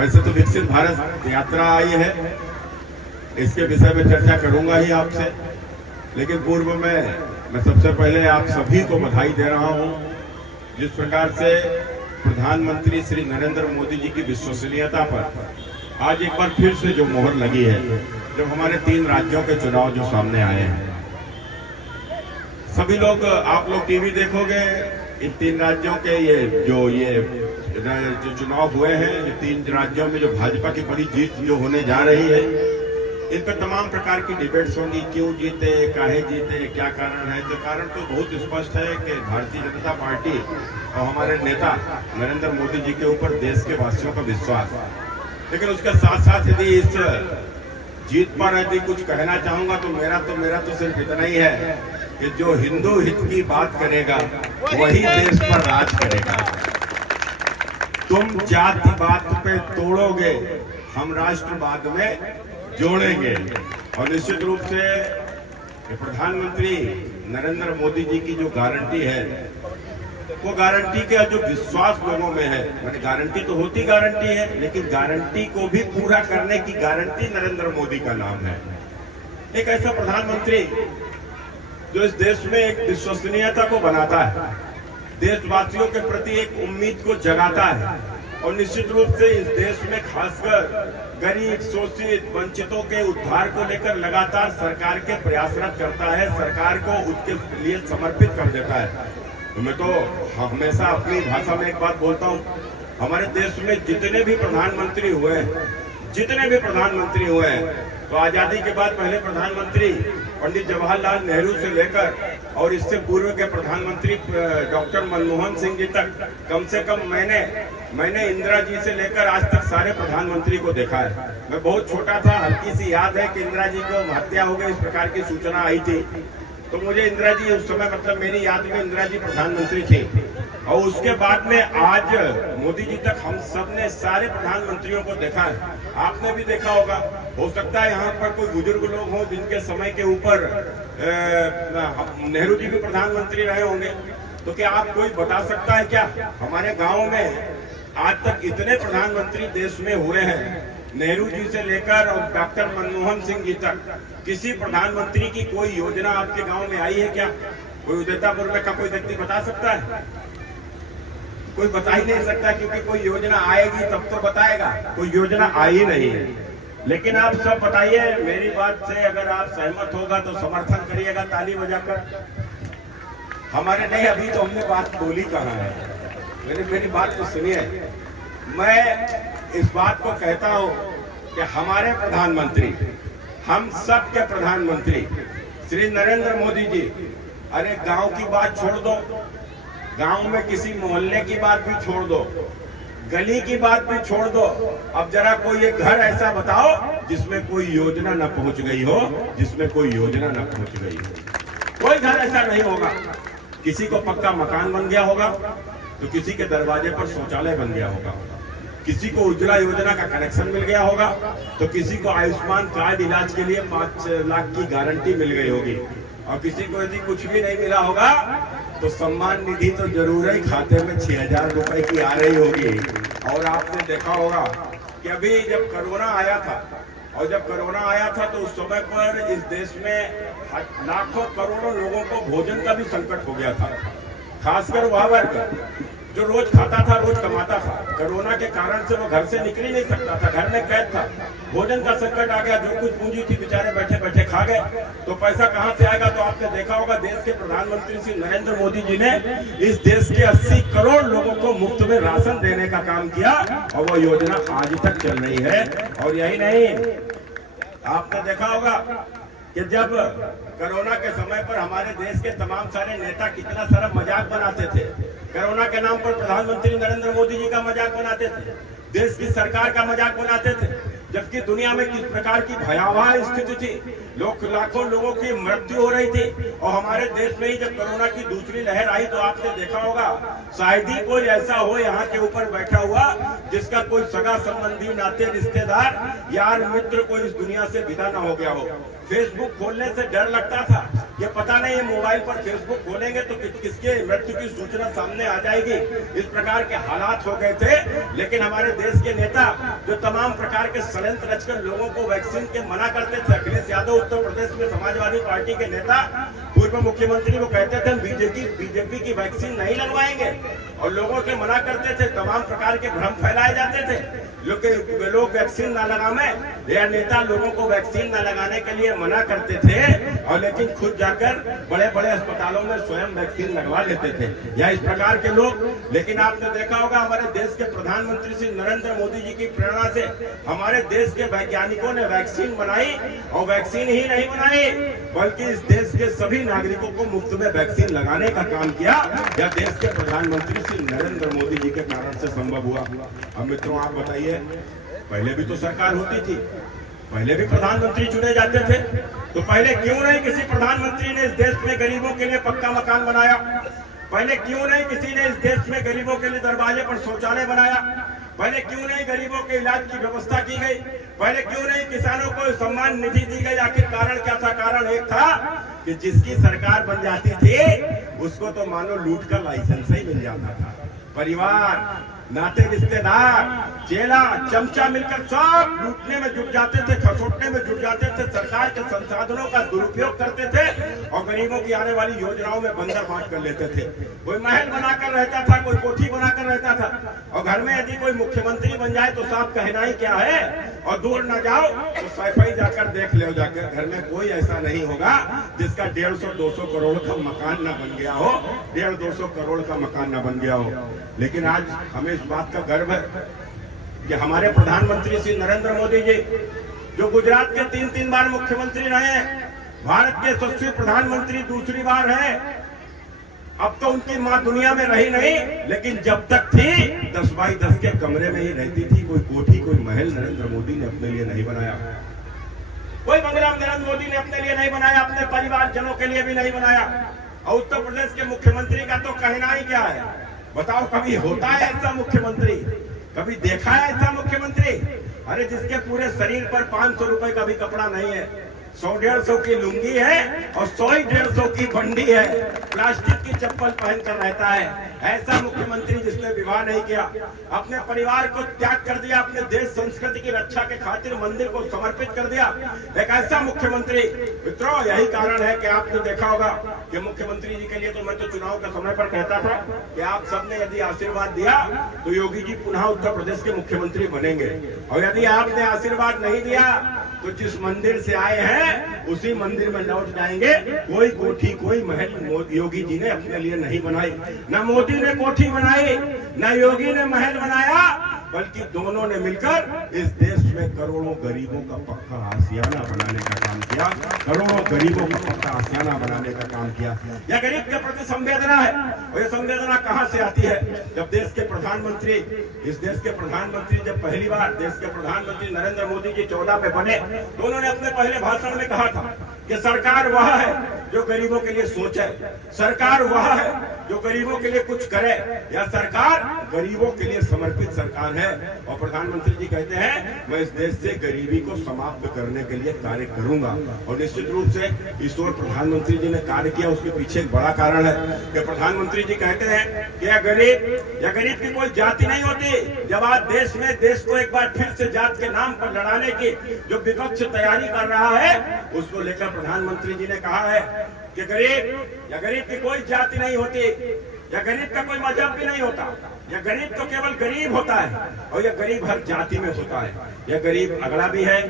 वैसे तो विकसित भारत यात्रा आई है, इसके विषय में चर्चा करूंगा ही आपसे, लेकिन पूर्व में मैं सबसे पहले आप सभी को बधाई दे रहा हूं। जिस प्रकार से प्रधानमंत्री श्री नरेंद्र मोदी जी की विश्वसनीयता पर आज एक बार फिर से जो मोहर लगी है, जब हमारे 3 राज्यों के चुनाव जो सामने आए हैं, सभी लोग आप लोग टीवी देखोगे, इन 3 राज्यों के ये चुनाव हुए हैं, ये 3 राज्यों में जो भाजपा की बड़ी जीत जो होने जा रही है, इन पर तमाम प्रकार की डिबेट्स होंगी। क्यों जीते, काहे जीते, क्या कारण है। तो कारण तो बहुत स्पष्ट है कि भारतीय जनता पार्टी और हमारे नेता नरेंद्र मोदी जी के ऊपर देश के वासियों का विश्वास। लेकिन उसके साथ साथ यदि इस जीत पर यदि कुछ कहना चाहूंगा तो मेरा तो सिर्फ इतना ही है कि जो हिंदू हित की बात करेगा वही देश पर राज करेगा। तुम जाति बात पे तोड़ोगे, हम राष्ट्रवाद में जोड़ेंगे। और निश्चित रूप से प्रधानमंत्री नरेंद्र मोदी जी की जो गारंटी है, वो गारंटी का जो विश्वास लोगों में है, मैंने गारंटी तो होती गारंटी है, लेकिन गारंटी को भी पूरा करने की गारंटी नरेंद्र मोदी का नाम है। एक ऐसा प्रधानमंत्री जो इस देश में एक विश्वसनीयता को बनाता है, देशवासियों के प्रति एक उम्मीद को जगाता है, और निश्चित रूप से इस देश में खासकर गरीब, शोषित, वंचितों के उद्धार को लेकर लगातार सरकार के प्रयासरत करता है, सरकार को उसके लिए समर्पित कर देता है। तो मैं तो हमेशा अपनी भाषा में एक बात बोलता हूँ, हमारे देश में जितने भी प्रधानमंत्री हुए हैं, तो आजादी के बाद पहले प्रधानमंत्री पंडित जवाहरलाल नेहरू से लेकर और इससे पूर्व के प्रधानमंत्री डॉक्टर मनमोहन सिंह जी तक, कम से कम मैंने इंदिरा जी से लेकर आज तक सारे प्रधानमंत्री को देखा है। मैं बहुत छोटा था, हल्की सी याद है कि इंदिरा जी को हत्या हो गई, इस प्रकार की सूचना आई थी, तो मुझे इंदिरा जी उस समय, मतलब मेरी याद में इंदिरा जी प्रधानमंत्री थी। और उसके बाद में आज मोदी जी तक हम सब ने सारे प्रधानमंत्रियों को देखा है। आपने भी देखा होगा, हो सकता है यहाँ पर कोई बुजुर्ग लोग हों जिनके समय के ऊपर नेहरू जी भी प्रधानमंत्री रहे होंगे। तो क्या आप कोई बता सकता है क्या हमारे गाँव में आज तक इतने प्रधानमंत्री देश में हुए हैं, नेहरू जी से लेकर और डॉक्टर मनमोहन सिंह जी तक, किसी प्रधानमंत्री की कोई योजना आपके गांव में आई है क्या? कोई उदयतापुर में का कोई व्यक्ति बता सकता है? कोई बता ही नहीं सकता, क्योंकि कोई योजना आएगी तब तो बताएगा, कोई योजना आई नहीं है। लेकिन आप सब बताइए, मेरी बात से अगर आप सहमत होगा तो समर्थन करिएगा ताली बजाकर। हमारे नहीं, अभी तो हमने बात बोली कहाँ है, मेरी बात तो सुनिए। मैं इस बात को कहता हूं कि हमारे प्रधानमंत्री, हम सब के प्रधानमंत्री श्री नरेंद्र मोदी जी, अरे गांव की बात छोड़ दो, गांव में किसी मोहल्ले की बात भी छोड़ दो, गली की बात भी छोड़ दो, अब जरा कोई एक घर ऐसा बताओ जिसमें कोई योजना न पहुंच गई हो, कोई घर ऐसा नहीं होगा। किसी को पक्का मकान बन गया होगा, तो किसी के दरवाजे पर शौचालय बन गया होगा, किसी को उज्ज्वला योजना का कनेक्शन मिल गया होगा, तो किसी को आयुष्मान कार्ड इलाज के लिए 5 लाख की गारंटी मिल गई होगी, और किसी को यदि कुछ भी नहीं मिला होगा तो सम्मान निधि तो जरूर ही खाते में 6,000 रुपए की आ रही होगी। और आपने देखा होगा कि अभी जब कोरोना आया था, तो उस समय पर इस देश में लाखों करोड़ों लोगों को भोजन का भी संकट हो गया था, खासकर वह वर्ग जो रोज खाता था, रोज कमाता था। कोरोना के कारण से वो घर से निकल ही नहीं सकता था, घर में कैद था, भोजन का संकट आ गया, जो कुछ पूंजी थी बेचारे बैठे बैठे खा गए, तो पैसा कहां से आएगा? तो आपने देखा होगा देश के प्रधानमंत्री श्री नरेंद्र मोदी जी ने इस देश के 80 करोड़ लोगों को मुफ्त में राशन देने का काम किया, और वो योजना आज तक चल रही है। और यही नहीं, आपने देखा होगा कि जब कोरोना के समय पर हमारे देश के तमाम सारे नेता कितना सारा मजाक बनाते थे, कोरोना के नाम पर प्रधानमंत्री नरेंद्र मोदी जी का मजाक बनाते थे, देश की सरकार का मजाक बनाते थे, जबकि दुनिया में किस प्रकार की भयावह स्थिति थी, लाखों लोगों की मृत्यु हो रही थी। और हमारे देश में ही जब कोरोना की दूसरी लहर आई, तो आपने देखा होगा शायद ही कोई ऐसा हो यहाँ के ऊपर बैठा हुआ जिसका कोई सगा संबंधी, नाते, रिश्तेदार, यार, मित्र कोई इस दुनिया से विदा न हो गया हो। फेसबुक खोलने से डर लगता था, ये पता नहीं है मोबाइल पर फेसबुक खोलेंगे तो किसके मृत्यु की सूचना सामने आ जाएगी। इस प्रकार के हालात हो गए थे। लेकिन हमारे देश के नेता जो तमाम प्रकार के षड्यंत्र रचकर लोगों को वैक्सीन के मना करते थे, अखिलेश यादव उत्तर प्रदेश में समाजवादी पार्टी के नेता पूर्व मुख्यमंत्री वो कहते थे बीजेपी की वैक्सीन नहीं लगवाएंगे और लोगों के मना करते थे। तमाम प्रकार के भ्रम फैलाए जाते थे, लोग वैक्सीन ना लगावे या नेता लोगों को वैक्सीन ना लगाने के लिए मना करते थे और लेकिन खुद जाकर बड़े बड़े अस्पतालों में स्वयं वैक्सीन लगवा लेते थे या इस प्रकार के लोग। लेकिन आपने देखा होगा हमारे देश के प्रधानमंत्री श्री नरेंद्र मोदी जी की प्रेरणा से हमारे देश के वैज्ञानिकों ने वैक्सीन बनाई और वैक्सीन ही नहीं बनाई बल्कि इस देश के सभी नागरिकों को मुफ्त में वैक्सीन लगाने का काम किया। यह देश के प्रधानमंत्री श्री नरेंद्र मोदी जी के कारण से संभव हुआ। अब मित्रों आप बताइए, पहले भी तो सरकार होती थी, पहले भी प्रधानमंत्री चुने जाते थे, तो पहले क्यों नहीं किसी प्रधानमंत्री ने इस देश में गरीबों के लिए पक्का मकान बनाया? पहले क्यों नहीं किसी ने इस देश में गरीबों के लिए दरवाजे पर शौचालय बनाया? पहले क्यों नहीं गरीबों के इलाज की व्यवस्था की गई? पहले क्यों नहीं किसानों को सम्मान निधि दी गई? आखिर कारण क्या था? कारण एक था कि जिसकी सरकार बन जाती थी उसको तो मानो लूट का लाइसेंस ही मिल जाता था। परिवार, नाते रिश्तेदार, चेला चमचा मिलकर सब लूटने में जुट जाते थे, खसोटने में जुट जाते थे, सरकार के संसाधनों का दुरुपयोग करते थे और गरीबों की आने वाली योजनाओं में बंदर बांट कर लेते थे। कोई महल बनाकर रहता था, कोई कोठी बनाकर रहता था और घर में यदि कोई मुख्यमंत्री बन जाए तो साफ कहना ही क्या है। और दूर न जाओ तो सफाई जाकर देख ले, जाकर घर में कोई ऐसा नहीं होगा जिसका 150-200 करोड़ का मकान ना बन गया हो, 150-200 करोड़ का मकान ना बन गया हो। लेकिन आज हमें इस बात का गर्व है कि हमारे प्रधानमंत्री श्री नरेंद्र मोदी जी जो गुजरात के 3 बार मुख्यमंत्री रहे, भारत के यशस्वी प्रधानमंत्री दूसरी बार है। अब तो उनकी मां दुनिया में रही नहीं, लेकिन जब तक थी 10x10 के कमरे में ही रहती थी। कोई कोठी, कोई महल नरेंद्र मोदी ने अपने लिए नहीं बनाया, कोई बंगला नरेंद्र मोदी ने अपने लिए नहीं बनाया, अपने परिवारजनों के लिए भी नहीं बनाया। और उत्तर प्रदेश के मुख्यमंत्री का तो कहना ही क्या है? बताओ, कभी होता है ऐसा मुख्यमंत्री? कभी देखा है ऐसा मुख्यमंत्री? अरे जिसके पूरे शरीर पर 500 रुपए का भी कपड़ा नहीं है, 100-150 की लुंगी है और 100-150 की बंडी है, प्लास्टिक की चप्पल पहनकर रहता है। ऐसा मुख्यमंत्री जिसने विवाह नहीं किया, अपने परिवार को त्याग कर दिया, अपने देश संस्कृति की रक्षा के खातिर मंदिर को समर्पित कर दिया, एक ऐसा मुख्यमंत्री। मित्रों, यही कारण है कि आपने देखा होगा कि मुख्यमंत्री जी के लिए तो मैं तो चुनाव के समय पर कहता था कि आप सबने यदि आशीर्वाद दिया तो योगी जी पुनः उत्तर प्रदेश के मुख्यमंत्री बनेंगे, और यदि आपने आशीर्वाद नहीं दिया तो जिस मंदिर से आए हैं उसी मंदिर में लौट जाएंगे। कोई कोठी, कोई महल योगी जी ने अपने लिए नहीं बनाई, न मोदी ने कोठी बनाई, न योगी ने महल बनाया, बल्कि दोनों ने मिलकर इस देश में करोड़ों गरीबों का पक्का आशियाना बनाने का काम किया, करोड़ों गरीबों का पक्का आशियाना बनाने का काम किया। यह गरीब के प्रति संवेदना है। और यह संवेदना कहां से आती है? जब देश के प्रधानमंत्री, इस देश के प्रधानमंत्री जब पहली बार देश के प्रधानमंत्री नरेंद्र मोदी जी 14 में बने तो उन्होंने अपने पहले भाषण में कहा था कि सरकार वह है जो गरीबों के लिए सोचे, सरकार वह है जो गरीबों के लिए कुछ करे, या सरकार गरीबों के लिए समर्पित सरकार है। और प्रधानमंत्री जी कहते हैं मैं इस देश से गरीबी को समाप्त करने के लिए कार्य करूंगा। और निश्चित रूप से इस ओर प्रधानमंत्री जी ने कार्य किया, उसके पीछे एक बड़ा कारण है कि प्रधानमंत्री जी कहते हैं कि यह गरीब की कोई जाति नहीं होती। जब आज देश में देश को एक बार फिर से जात के नाम पर लड़ाने की जो विपक्ष तैयारी कर रहा है, उसको लेकर प्रधानमंत्री जी ने कहा है कि गरीब की कोई जाति नहीं होती, या गरीब का कोई मजहब भी नहीं होता, यह गरीब तो केवल गरीब होता है, और यह गरीब हर जाति में होता है। यह गरीब अगड़ा भी है,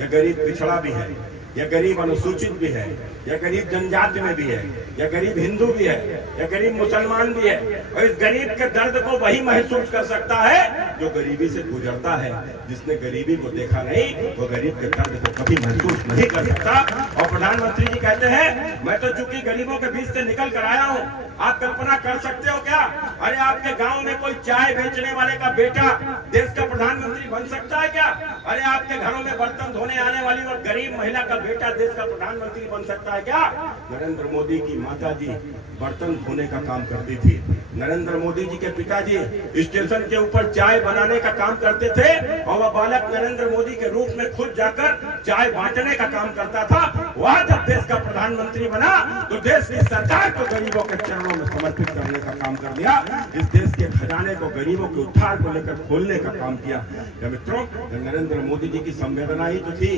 यह गरीब पिछड़ा भी है, यह गरीब अनुसूचित भी है, यह गरीब जनजाति में भी है, यह गरीब हिंदू भी है, यह गरीब मुसलमान भी है। और इस गरीब के दर्द को वही महसूस कर सकता है जो गरीबी से गुजरता है। जिसने गरीबी को देखा नहीं वो गरीब के दर्द को कभी महसूस नहीं कर सकता। और प्रधानमंत्री जी कहते हैं मैं तो चूंकि गरीबों के बीच से निकल कर आया हूँ। आप कल्पना कर सकते हो क्या? अरे आपके गांव में कोई चाय बेचने वाले का बेटा देश का प्रधानमंत्री बन सकता है क्या? अरे आपके घरों में बर्तन धोने आने वाली और गरीब महिला का बेटा देश का प्रधानमंत्री बन सकता है क्या? नरेंद्र मोदी की माता जी बर्तन धोने का काम करती थी, नरेंद्र मोदी जी के पिताजी स्टेशन के ऊपर चाय बनाने का काम करते थे और वह बालक नरेंद्र मोदी के रूप में खुद जाकर चाय बांटने का काम करता था। वह जब देश का प्रधानमंत्री बना तो देश की सरकार को गरीबों के चरणों में समर्पित करने का काम कर दिया। इस देश के खजाने को गरीबों के उद्धार को लेकर खोलने का काम किया। मित्रों, नरेंद्र मोदी जी की संवेदना ही तो थी।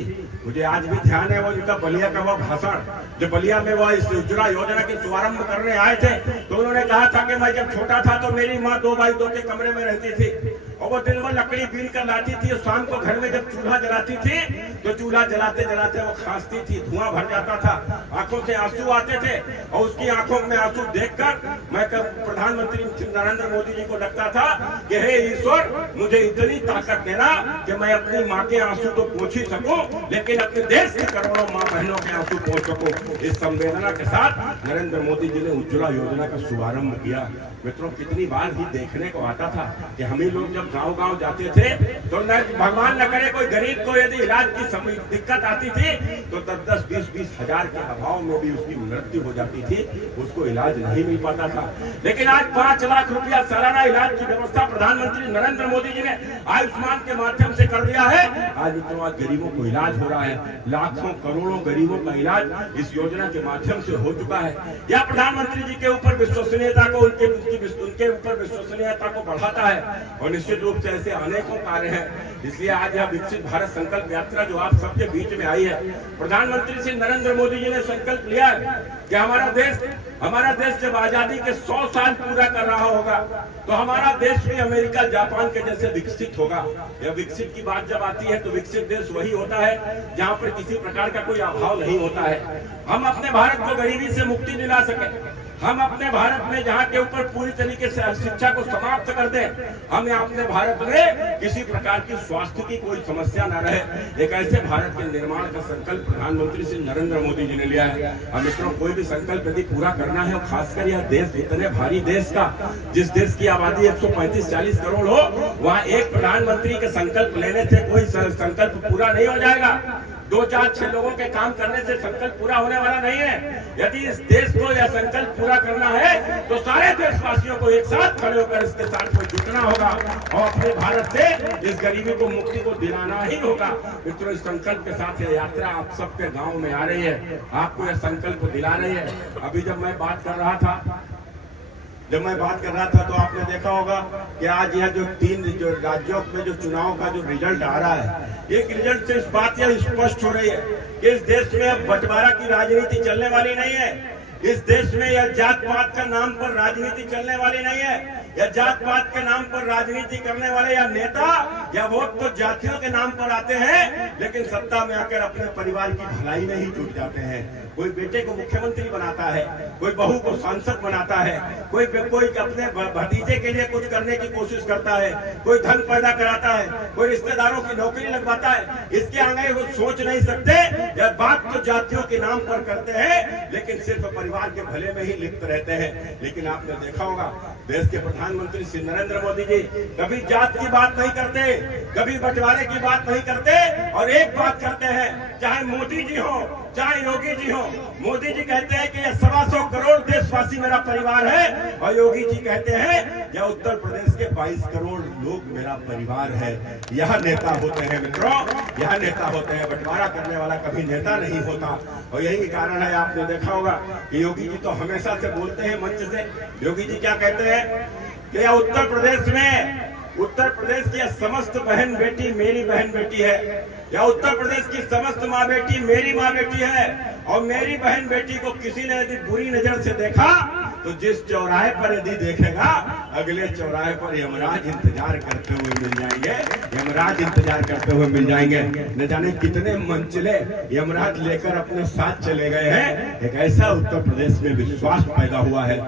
मुझे आज भी ध्यान है वो इनका बलिया का वह भाषण, जब बलिया में वह इस उज्ज्वला योजना की शुभारंभ करने आए थे तो उन्होंने कहा था कि मैं जब छोटा था तो मेरी माँ 2x2 के कमरे में रहती थी और वो दिन भर लकड़ी बीन कर लाती थी। शाम को घर में जब चूल्हा जलाती थी तो चूल्हा जलाते जलाते वो खांसती थी, धुआं भर जाता था, आंखों से आंसू आते थे और उसकी आंखों में आंसू देखकर मैं प्रधानमंत्री नरेंद्र मोदी जी को लगता था कि हे ईश्वर, मुझे इतनी ताकत देना कि मैं अपनी माँ के आंसू तो पोंछ ही सकूं, लेकिन अपने देश के करोड़ों माँ बहनों के आंसू पोंछ सकूं। इस संवेदना के साथ नरेंद्र मोदी जी ने उज्ज्वला योजना का शुभारंभ किया। मित्रों, कितनी बार ही देखने को आता था कि हम ही लोग जब गांव-गांव जाते थे तो न भगवान न करे कोई गरीब को यदि इलाज की दिक्कत आती थी तो 10-10, 20-20 हजार के अभाव में भी उसकी मृत्यु हो जाती थी, उसको इलाज नहीं मिल पाता था। लेकिन आज 5 लाख रुपया सालाना इलाज की व्यवस्था प्रधानमंत्री नरेंद्र मोदी जी ने आयुष्मान के माध्यम से कर दिया है। आज मित्रों, आज गरीबों को इलाज हो रहा है, लाखों करोड़ों गरीबों का इलाज इस योजना के माध्यम से हो चुका है। यह प्रधानमंत्री जी के ऊपर विश्वसनीयता को उनके ऊपर विश्वसनीयता को बढ़ाता है और निश्चित रूप से ऐसे अनेकों कार्य हैं। इसलिए आज यह विकसित भारत संकल्प यात्रा जो आप सबके बीच में आई है, प्रधानमंत्री श्री नरेंद्र मोदी जी ने संकल्प लिया है कि हमारा देश जब आजादी के 100 साल पूरा कर रहा होगा तो हमारा देश भी अमेरिका, जापान के जैसे विकसित होगा। यह विकसित की बात जब आती है तो विकसित देश वही होता है जहाँ पर किसी प्रकार का कोई अभाव नहीं होता है। हम अपने भारत को गरीबी से मुक्ति दिला सके, हम अपने भारत में जहाँ के ऊपर पूरी तरीके से शिक्षा को समाप्त कर दें, हम अपने भारत में किसी प्रकार की स्वास्थ्य की कोई समस्या न रहे। एक ऐसे भारत के निर्माण का संकल्प प्रधानमंत्री श्री नरेंद्र मोदी जी ने लिया है। हम मित्रों, कोई भी संकल्प यदि पूरा करना है, खासकर यह देश, इतने भारी देश का, जिस देश की आबादी 135-40 करोड़ हो, वहाँ एक प्रधानमंत्री के संकल्प लेने से कोई संकल्प पूरा नहीं हो जाएगा। 2-4-6 लोगों के काम करने से संकल्प पूरा होने वाला नहीं है। यदि इस देश को यह संकल्प पूरा करना है तो सारे देशवासियों को एक साथ खड़े होकर इसके साथ में जुटना होगा और अपने भारत से इस गरीबी को, मुक्ति को दिलाना ही होगा। मित्रों, इस संकल्प के साथ यह यात्रा आप सबके गांव में आ रही है, आपको यह संकल्प दिला रही है। अभी जब मैं बात कर रहा था तो आपने देखा होगा कि आज यह जो 3 राज्यों में जो चुनाव का जो रिजल्ट आ रहा है, एक रिजल्ट से इस बात यह स्पष्ट हो रही है कि इस देश में अब बंटवारा की राजनीति चलने वाली नहीं है। इस देश में यह जात पात का नाम पर राजनीति चलने वाली नहीं है। या जात पात के नाम पर राजनीति करने वाले या नेता या वोट तो जातियों के नाम पर आते हैं, लेकिन सत्ता में आकर अपने परिवार की भलाई में ही जुट जाते हैं। कोई बेटे को मुख्यमंत्री बनाता है, कोई बहू को सांसद बनाता है, कोई अपने भतीजे के लिए कुछ करने की कोशिश करता है, कोई धन पैदा कराता है, कोई रिश्तेदारों की नौकरी लगवाता है। इसके आगे वो सोच नहीं सकते। यह बात तो जातियों के नाम पर करते हैं, लेकिन सिर्फ परिवार के भले में ही लिप्त रहते हैं। लेकिन आपने देखा होगा देश के प्रधानमंत्री श्री नरेंद्र मोदी जी कभी जात की बात नहीं करते, कभी बंटवारे की बात नहीं करते और एक बात करते हैं, चाहे मोदी जी हो चाहे योगी जी हो। मोदी जी कहते हैं कि यह 125 करोड़ देशवासी मेरा परिवार है और योगी जी कहते हैं यह उत्तर प्रदेश के 22 करोड़ लोग मेरा परिवार है। यह नेता होते हैं मित्रों, यह नेता होते हैं। बंटवारा करने वाला कभी नेता नहीं होता और यही कारण है। आपने देखा होगा कि योगी जी तो हमेशा से बोलते हैं मंच से, योगी जी क्या कहते हैं कि उत्तर प्रदेश की समस्त बहन बेटी मेरी बहन बेटी है, या उत्तर प्रदेश की समस्त माँ बेटी मेरी माँ बेटी है और मेरी बहन बेटी को किसी ने यदि बुरी नजर से देखा तो जिस चौराहे पर यदि देखेगा अगले चौराहे पर यमराज इंतजार करते हुए मिल जाएंगे, यमराज इंतजार करते हुए मिल जाएंगे। न जाने कितने मंचले यमराज लेकर अपने साथ चले गए हैं। एक ऐसा उत्तर प्रदेश में विश्वास पैदा हुआ है,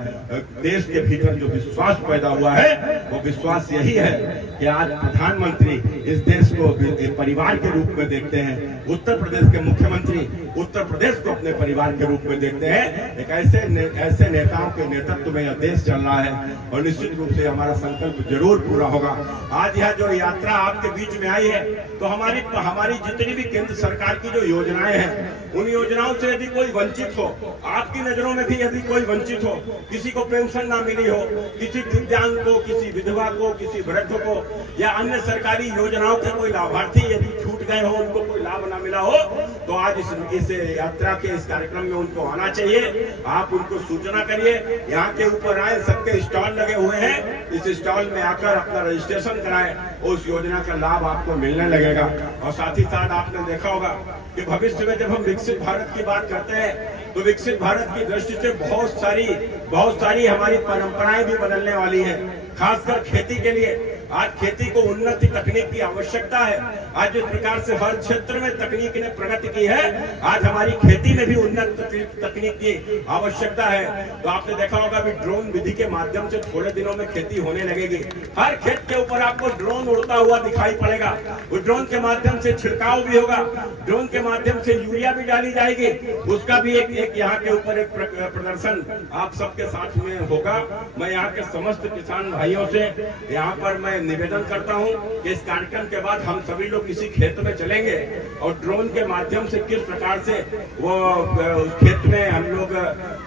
देश के भीतर जो विश्वास पैदा हुआ है वो विश्वास यही है कि कि आज प्रधानमंत्री इस देश को एक परिवार के रूप में देखते हैं, उत्तर प्रदेश के मुख्यमंत्री उत्तर प्रदेश को अपने परिवार के रूप में देखते हैं। एक ऐसे नेताओं के नेतृत्व में यह देश चल रहा है और निश्चित रूप से हमारा संकल्प जरूर पूरा होगा। आज यह जो यात्रा आपके बीच में आई है, तो हमारी जितनी भी केंद्र सरकार की जो योजनाएं हैं, उन योजनाओं से यदि कोई वंचित हो, आपकी नजरों में भी यदि कोई वंचित हो, किसी को पेंशन ना मिली हो, किसी दिव्यांग को, किसी विधवा को, किसी वृद्ध को या अन्य सरकारी योजनाओं के कोई लाभार्थी यदि छूट गए हो, उनको कोई लाभ ना मिला हो, तो आज इस यात्रा के इस कार्यक्रम में उनको आना चाहिए। आप उनको सूचना करिए, यहाँ के ऊपर आए, सबके स्टॉल लगे हुए हैं, इस स्टॉल में आकर अपना रजिस्ट्रेशन कराएं, उस योजना का लाभ आपको मिलने लगेगा। और साथ ही साथ आपने देखा होगा कि भविष्य में जब हम विकसित भारत की बात करते हैं, तो विकसित भारत की दृष्टि से बहुत सारी हमारी परंपराएं भी बदलने वाली हैं, खासकर खेती के लिए। आज खेती को उन्नति तकनीक की आवश्यकता है। आज जिस प्रकार से हर क्षेत्र में तकनीक ने प्रगति की है, आज हमारी खेती में भी उन्नत तकनीक की आवश्यकता है। तो आपने देखा होगा भी ड्रोन विधि के माध्यम से थोड़े दिनों में खेती होने लगेगी। हर खेत के ऊपर आपको ड्रोन उड़ता हुआ दिखाई पड़ेगा। वो ड्रोन के माध्यम से छिड़काव भी होगा, ड्रोन के माध्यम से यूरिया भी डाली जाएगी। उसका भी एक यहाँ के ऊपर एक प्रदर्शन आप सबके साथ में होगा। मैं यहाँ के समस्त किसान भाइयों से यहाँ पर मैं निवेदन करता हूं कि इस कार्यक्रम के बाद हम सभी लोग किसी खेत में चलेंगे और ड्रोन के माध्यम से किस प्रकार से वो उस खेत में हम लोग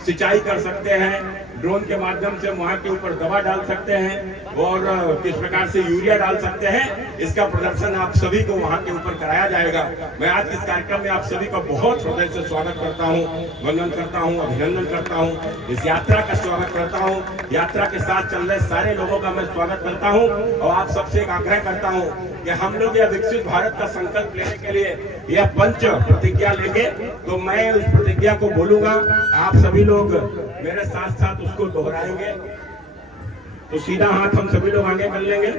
सिंचाई कर सकते हैं, ड्रोन के माध्यम से वहां के ऊपर दवा डाल सकते हैं और किस प्रकार से यूरिया डाल सकते हैं, इसका प्रदर्शन आप सभी को वहां के ऊपर कराया जाएगा। मैं आज इस कार्यक्रम में आप सभी का बहुत हृदय से स्वागत करता हूं, वंदन करता हूं, अभिनंदन करता हूं, इस यात्रा का स्वागत करता हूं। यात्रा के साथ चल रहे सारे लोगों का मैं स्वागत करता हूं और आप सबसे एक आग्रह करता हूं कि हम लोग यह विकसित भारत का संकल्प लेने के लिए यह पंच प्रतिज्ञा लेंगे। तो मैं उस प्रतिज्ञा को बोलूंगा, आप सभी लोग मेरे साथ साथ उसको दोहराएंगे। तो सीधा हाथ हम सभी लोग आगे कर लेंगे।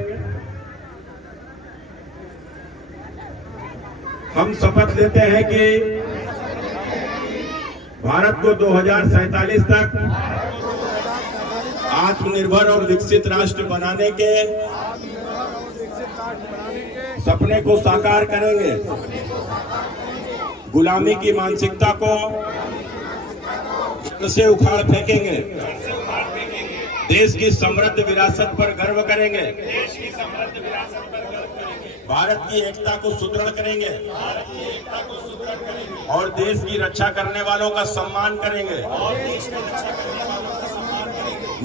हम शपथ लेते हैं कि भारत को 2047 तक आत्मनिर्भर और विकसित राष्ट्र बनाने के सपने को साकार करेंगे। गुलामी की मानसिकता को से उखाड़ फेंकेंगे। देश की समृद्ध विरासत पर गर्व करेंगे। भारत की एकता को सुदृढ़ करेंगे और देश की रक्षा करने वालों का सम्मान करेंगे।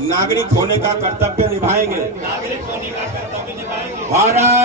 नागरिक होने का कर्तव्य निभाएंगे। भारत